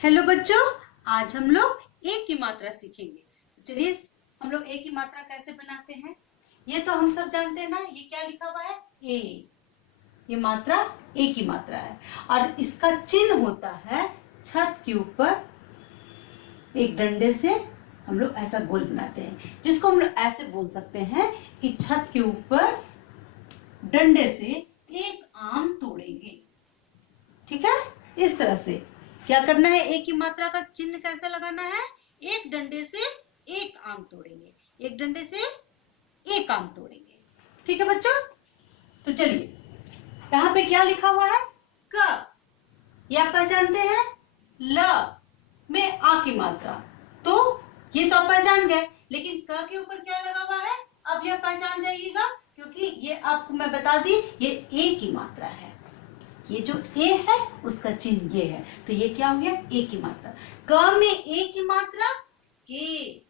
Hello बच्चों, आज हम लोग ए की मात्रा सीखेंगे। तो चलिए हम लोग ए की मात्रा कैसे बनाते हैं। ये तो हम सब जानते हैं ना, ये क्या लिखा हुआ है ए। ये मात्रा ए की मात्रा है और इसका चिन्ह होता है छत के ऊपर एक डंडे से हम लोग ऐसा गोल बनाते हैं, जिसको हम लोग ऐसे बोल सकते हैं कि छत के ऊपर डंडे से एक आम तोड़ेंगे। ठीक है, इस तरह से क्या करना है, एक की मात्रा का चिन्ह कैसे लगाना है। एक डंडे से एक आम तोड़ेंगे, एक डंडे से एक आम तोड़ेंगे। ठीक है बच्चों, तो चलिए यहाँ पे क्या लिखा हुआ है, क। ये आप पहचानते हैं, ल में आ की मात्रा, तो ये तो आप पहचान गए। लेकिन क के ऊपर क्या लगा हुआ है, अब यह पहचान जाइएगा, क्योंकि ये आपको मैं बता दी, ये ए की मात्रा है। ये जो ए है उसका चिन्ह ये है, तो ये क्या हो गया, ए की मात्रा। क में ए की मात्रा के,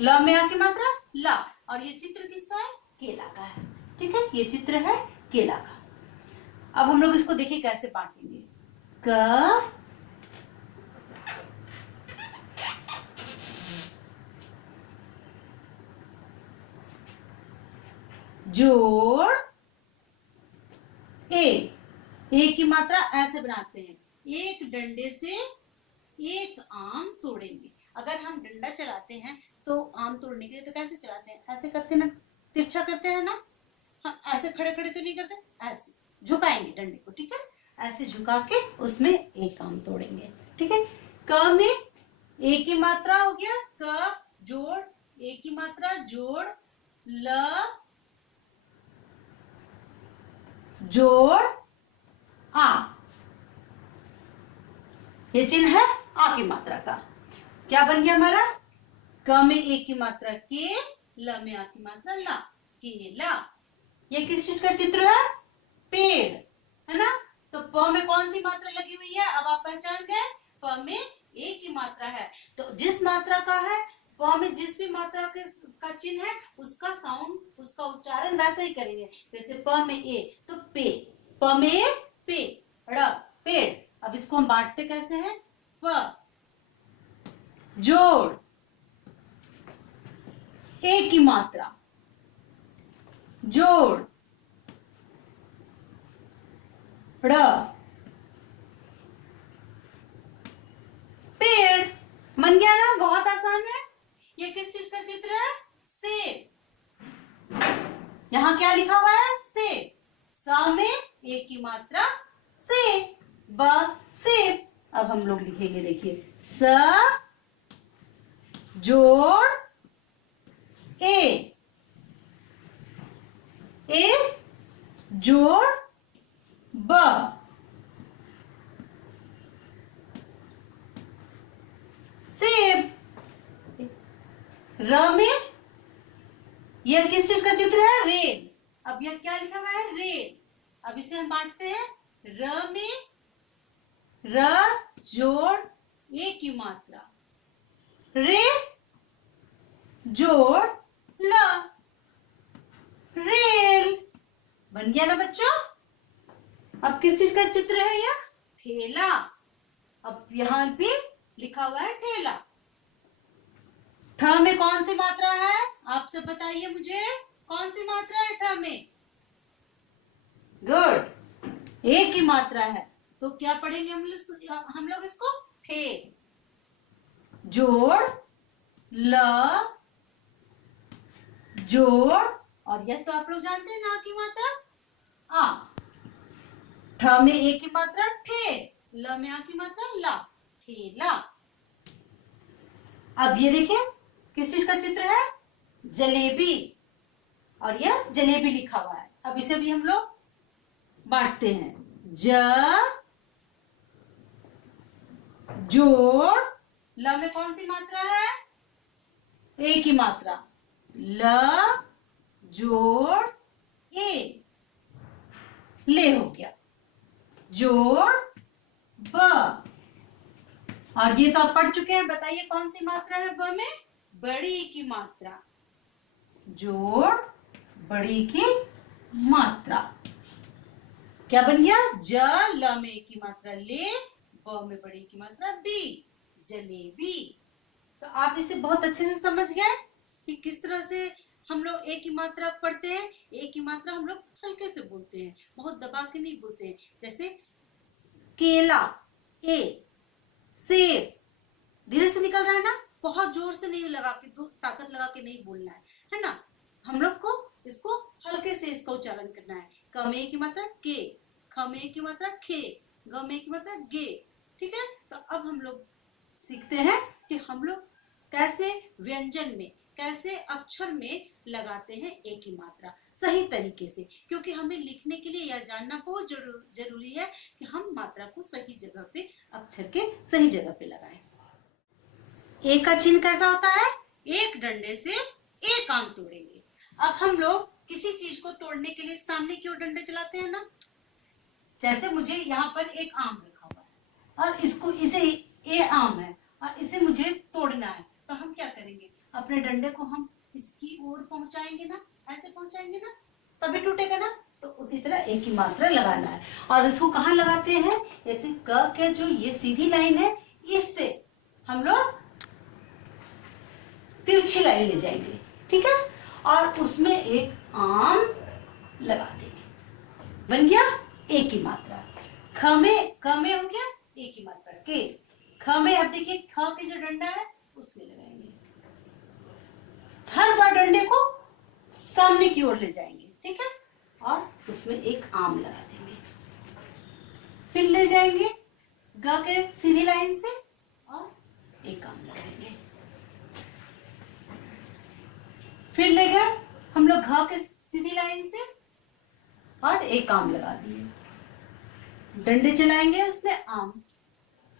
ल में आ की मात्रा ला, और ये चित्र किसका है, केला का है। ठीक है, ये चित्र है केला का। अब हम लोग इसको देखिए कैसे बांटेंगे। क जोड़ ए की मात्रा ऐसे बनाते हैं, एक डंडे से एक आम तोड़ेंगे। अगर हम डंडा चलाते हैं तो आम तोड़ने के लिए तो कैसे चलाते हैं, ऐसे करते हैं ना, तिरछा करते हैं ना। हम ऐसे खड़े खड़े तो नहीं करते, ऐसे झुकाएंगे डंडे को। ठीक है, ऐसे झुका के उसमें एक आम तोड़ेंगे। ठीक है, क में ए की मात्रा हो गया क जोड़ ए की मात्रा जोड़ ल जोड़ आ, ये चिन्ह है आ की मात्रा का। क्या बन गया हमारा, क में ए की मात्रा के, ल में आ की मात्रा ला, केला। ये किस चीज का चित्र है, पेड़ है ना। तो प में कौन सी मात्रा लगी हुई है, अब आप पहचान गए, प में ए की मात्रा है। तो जिस मात्रा का है, प में जिस भी मात्रा का चिन्ह है, उसका साउंड, उसका उच्चारण वैसा ही करेंगे। जैसे प में ए तो पे, प में ए पेड़, पेड़। अब इसको हम बांटते कैसे हैं, प जोड़ ए की मात्रा जोड़ ड़ पेड़। बन गया ना, बहुत आसान है। ये किस चीज का चित्र है, सेब। यहां क्या लिखा हुआ है, सेब। स में ए की मात्रा से, ब सेब। अब हम लोग लिखेंगे, देखिए, स जोड़ ए जोड़ ब सेब। र में यह किस चीज का चित्र है, रेल। अब यह क्या लिखा हुआ है, रेल। अब इसे हम बांटते हैं, र में र जोड़ ए की मात्रा रे जोड़ ल, रेल। बन गया ना बच्चों। अब किस चीज का चित्र है, यह ठेला। अब यहां पे लिखा हुआ है ठेला। ठ में कौन सी मात्रा है, आप सब बताइए मुझे, कौन सी मात्रा है ठ में, गुड, ए की मात्रा है। तो क्या पढ़ेंगे हम लोग इसको, ठे जोड़ ल जोड़, और यह तो आप लोग जानते हैं ना की मात्रा आ। ठ में ए की मात्रा ठे, ल में आ की मात्रा ला, ठेला। अब ये देखिए किस चीज का चित्र है, जलेबी, और यह जलेबी लिखा हुआ है। अब इसे भी हम लोग बांटते हैं, ज जोड़ ल में कौन सी मात्रा है, ए की मात्रा, ल जोड़ ए, ले हो गया, जोड़ ब। और ये तो आप पढ़ चुके हैं, बताइए कौन सी मात्रा है ब में, बड़ी की मात्रा, जोड़ बड़ी की मात्रा। क्या बन गया, ज ल में की मात्रा ले, ब में बड़ी की मात्रा बी, जलेबी। तो आप इसे बहुत अच्छे से समझ गए कि किस तरह से हम लोग ए की मात्रा पढ़ते हैं। ए की मात्रा हम लोग हल्के से बोलते हैं, बहुत दबा के नहीं बोलते हैं। जैसे केला, ए, सेब, धीरे से निकल रहा है ना, बहुत जोर से नहीं लगा के, ताकत लगा के नहीं बोलना है ना। हम लोग को इसको हल्के से इसका उच्चारण करना है। क में की मात्रा के, ख में की मात्रा खे, ग में की मात्रा गे। ठीक है, तो अब हम लोग सीखते हैं कि हम लोग कैसे व्यंजन में, कैसे अक्षर में लगाते हैं ए की मात्रा सही तरीके से, क्योंकि हमें लिखने के लिए यह जानना बहुत जरूरी है कि हम मात्रा को सही जगह पे, अक्षर के सही जगह पे लगाएं। ए का चिन्ह कैसा होता है? एक डंडे से एक आम तोड़ेंगे। अब हम लोग किसी चीज को तोड़ने के लिए सामने की ओर डंडे चलाते हैं ना। जैसे मुझे यहाँ पर एक आम रखा हुआ है और इसको, इसे ए आम है और इसे मुझे तोड़ना है, तो हम क्या करेंगे? अपने डंडे को हम इसकी ओर पहुंचाएंगे ना, ऐसे पहुंचाएंगे ना, तभी टूटेगा ना। तो उसी तरह ए की मात्रा लगाना है। और इसको कहाँ लगाते हैं? ऐसे क के जो ये सीधी लाइन है, इससे हम लोग तिरछी लाइन ले जाएंगे। ठीक है, और उसमें एक आम लगा देंगे, बन गया ए की मात्रा। ख में हो गया ए की मात्रा के। ख में अब देखिए, ख के जो डंडा है उसमें लगाएंगे। हर बार डंडे को सामने की ओर ले जाएंगे। ठीक है, और उसमें एक आम लगा देंगे। फिर ले जाएंगे ग के सीधी लाइन से और एक आम लगाएंगे। फिर ले गए हम लोग घ के सीधी लाइन से और एक आम लगा दिए। डंडे चलाएंगे, उसमें आम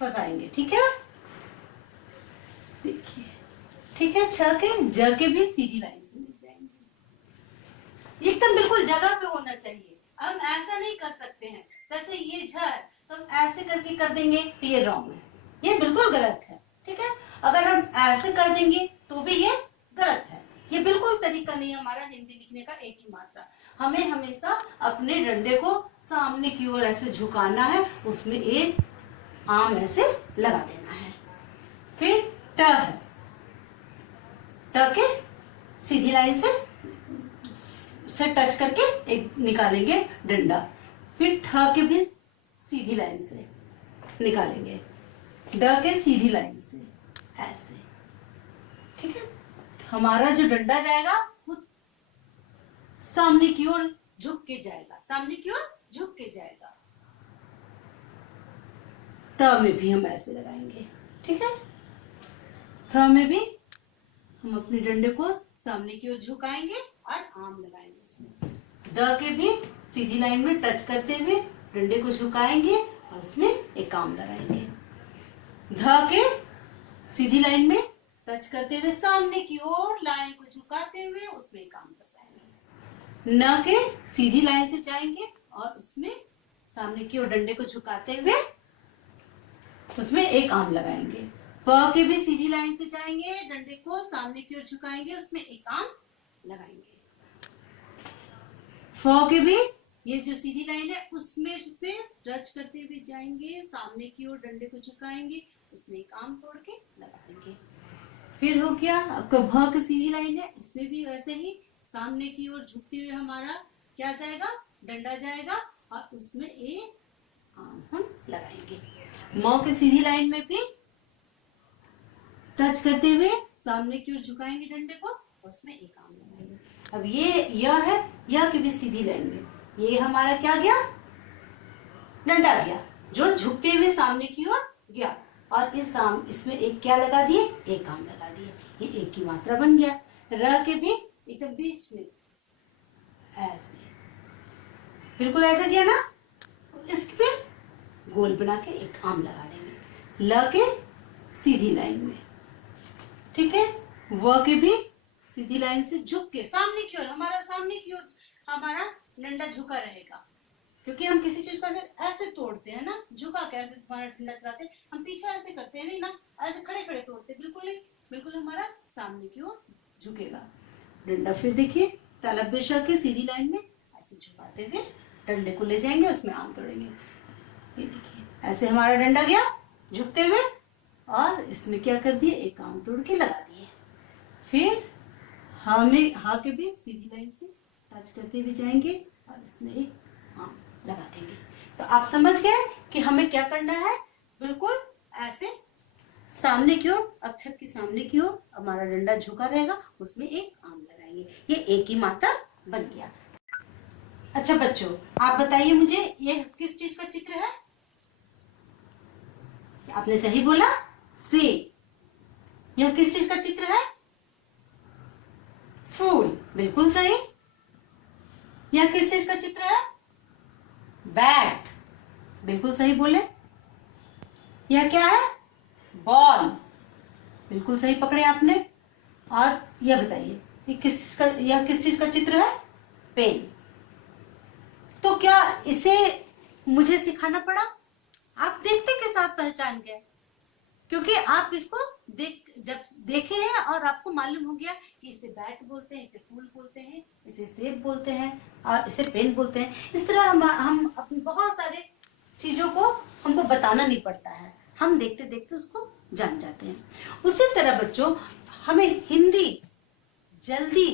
फंसाएंगे। ठीक है, देखिए, ठीक है। छ के ज के भी सीधी लाइन से मिल जाएंगे। एकदम बिल्कुल जगह पे होना चाहिए। हम ऐसा नहीं कर सकते हैं, जैसे ये झ तो हम ऐसे करके कर देंगे तो ये रॉन्ग है, ये बिल्कुल गलत है। ठीक है, अगर हम ऐसे कर देंगे तो भी ये गलत है। ये बिल्कुल तरीका नहीं हमारा हिंदी लिखने का ए की मात्रा। हमें हमेशा अपने डंडे को सामने की ओर ऐसे झुकाना है, उसमें एक आम ऐसे लगा देना है। फिर ट है, ट के सीधी लाइन से टच करके एक निकालेंगे डंडा। फिर ठ के भी सीधी लाइन से निकालेंगे, ड के सीधी लाइन से ऐसे। ठीक है, हमारा जो डंडा जाएगा वो सामने की ओर झुक के जाएगा, सामने की ओर झुक के जाएगा। त में भी हम ऐसे लगाएंगे। ठीक है, थ में भी हम अपने डंडे को सामने की ओर झुकाएंगे और आम लगाएंगे उसमें। द के भी सीधी लाइन में टच करते हुए डंडे को झुकाएंगे और उसमें एक आम लगाएंगे। ध के सीधी लाइन में टच करते हुए सामने की ओर लाइन को झुकाते हुए उसमें एक आम फंसाएंगे। न के सीधी लाइन से जाएंगे और उसमें सामने की ओर डंडे को झुकाते हुए उसमें एक आम लगाएंगे। प के भी सीधी लाइन से जाएंगे, डंडे को सामने की ओर झुकाएंगे, उसमें एक आम लगाएंगे। फ के भी ये जो सीधी लाइन है उसमें से टच करते हुए जाएंगे, सामने की ओर डंडे को झुकाएंगे, उसमें एक आम तोड़ के लगा देंगे। फिर हो गया आपका भ की सीधी लाइन है, इसमें भी वैसे ही सामने की ओर झुकते हुए हमारा क्या जाएगा? डंडा जाएगा और उसमें एक आम हम लगाएंगे। म की सीधी लाइन में भी टच करते हुए सामने की ओर झुकाएंगे डंडे को, उसमें एक आम लगाएंगे। अब ये यह है, यह की भी सीधी लाइन में ये हमारा क्या गया? डंडा गया जो झुकते हुए सामने की ओर गया, और इस आम, इसमें एक क्या लगा दिए? एक आम लगा दिए। ये एक की मात्रा बन गया। र के भी एकदम बीच में ऐसे, बिल्कुल ऐसे किया ना, इस पे गोल बना के एक आम लगा देंगे। ल के सीधी लाइन में, ठीक है। व के भी सीधी लाइन से झुक के सामने की ओर, हमारा सामने की ओर हमारा डंडा झुका रहेगा, क्योंकि हम किसी चीज को ऐसे तोड़ते हैं ना, झुका के ऐसे हमारा डंडा चलाते हैं, हम पीछे ऐसे करते हैं नहीं ना, ऐसे खड़े खड़े तोड़ते, बिल्कुल नहीं, बिल्कुल हमारा सामने की ओर झुकेगा डंडा। फिर देखिए तालव्य श के सीधी लाइन में ऐसे झुकाते हुए डंडे को ले जाएंगे, उसमें आम तोड़ेंगे। ये देखिए ऐसे हमारा डंडा गया झुकते हुए और इसमें क्या कर दिए, एक आम तोड़ के लगा दिए। फिर हमें हा के बीच सीधी लाइन से टच करते हुए जाएंगे और इसमें एक आम लगा देंगे। तो आप समझ गए कि हमें क्या करना है, बिल्कुल ऐसे सामने की ओर, अक्षर के सामने की ओर हमारा डंडा झुका रहेगा, उसमें एक आम लगाएंगे। ये एक ही मात्रा बन गया। अच्छा बच्चों, आप बताइए मुझे, ये किस चीज का चित्र है? आपने सही बोला, से। यह किस चीज का चित्र है? फूल, बिल्कुल सही। यह किस चीज का चित्र है? बैट, बिल्कुल सही बोले। यह क्या है? बॉल, बिल्कुल सही पकड़े आपने। और यह बताइए, यह किस चीज का चित्र है? पेन। तो क्या इसे मुझे सिखाना पड़ा? आप देखते के साथ पहचान गए, क्योंकि आप इसको जब देखे हैं और आपको मालूम हो गया कि इसे बैट बोलते हैं, इसे फूल बोलते हैं, इसे सेब बोलते हैं और इसे पेन बोलते हैं। इस तरह हम अपनी बहुत सारे चीजों को हमको बताना नहीं पड़ता है, हम देखते देखते उसको जान जाते हैं। उसी तरह बच्चों, हमें हिंदी जल्दी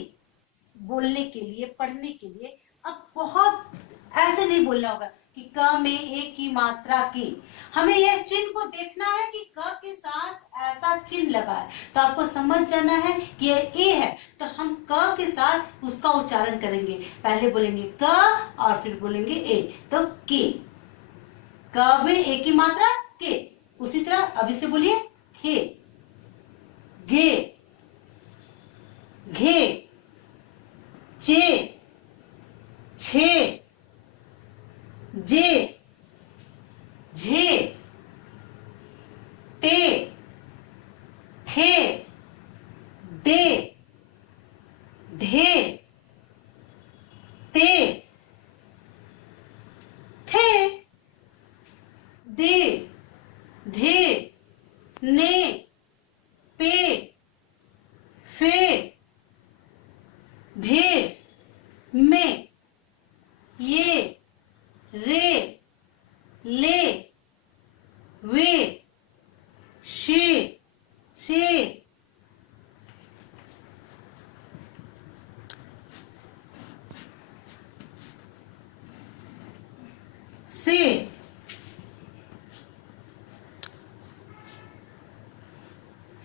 बोलने के लिए, पढ़ने के लिए अब बहुत ऐसे नहीं बोलना होगा कि क में ए की मात्रा की। हमें यह चिन्ह को देखना है कि क के साथ ऐसा चिन्ह लगा है, तो आपको समझ जाना है कि यह ए है, तो हम क के साथ उसका उच्चारण करेंगे। पहले बोलेंगे क और फिर बोलेंगे ए, तो के। क में ए की मात्रा के। उसी तरह अब इसे बोलिए खे, गे, घे, चे, छे, जे, झे, ते, थे, दे, धे, ते, थे, दे, धे, ने, पे, फे, भे, में, ये, रे, ले, वे, शे, से,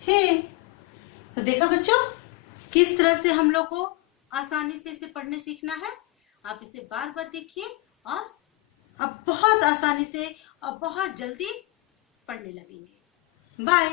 हे। तो देखा बच्चों, किस तरह से हम लोग को आसानी से इसे पढ़ने सीखना है। आप इसे बार बार देखिए और अब बहुत आसानी से और बहुत जल्दी पढ़ने लगेंगे। बाय।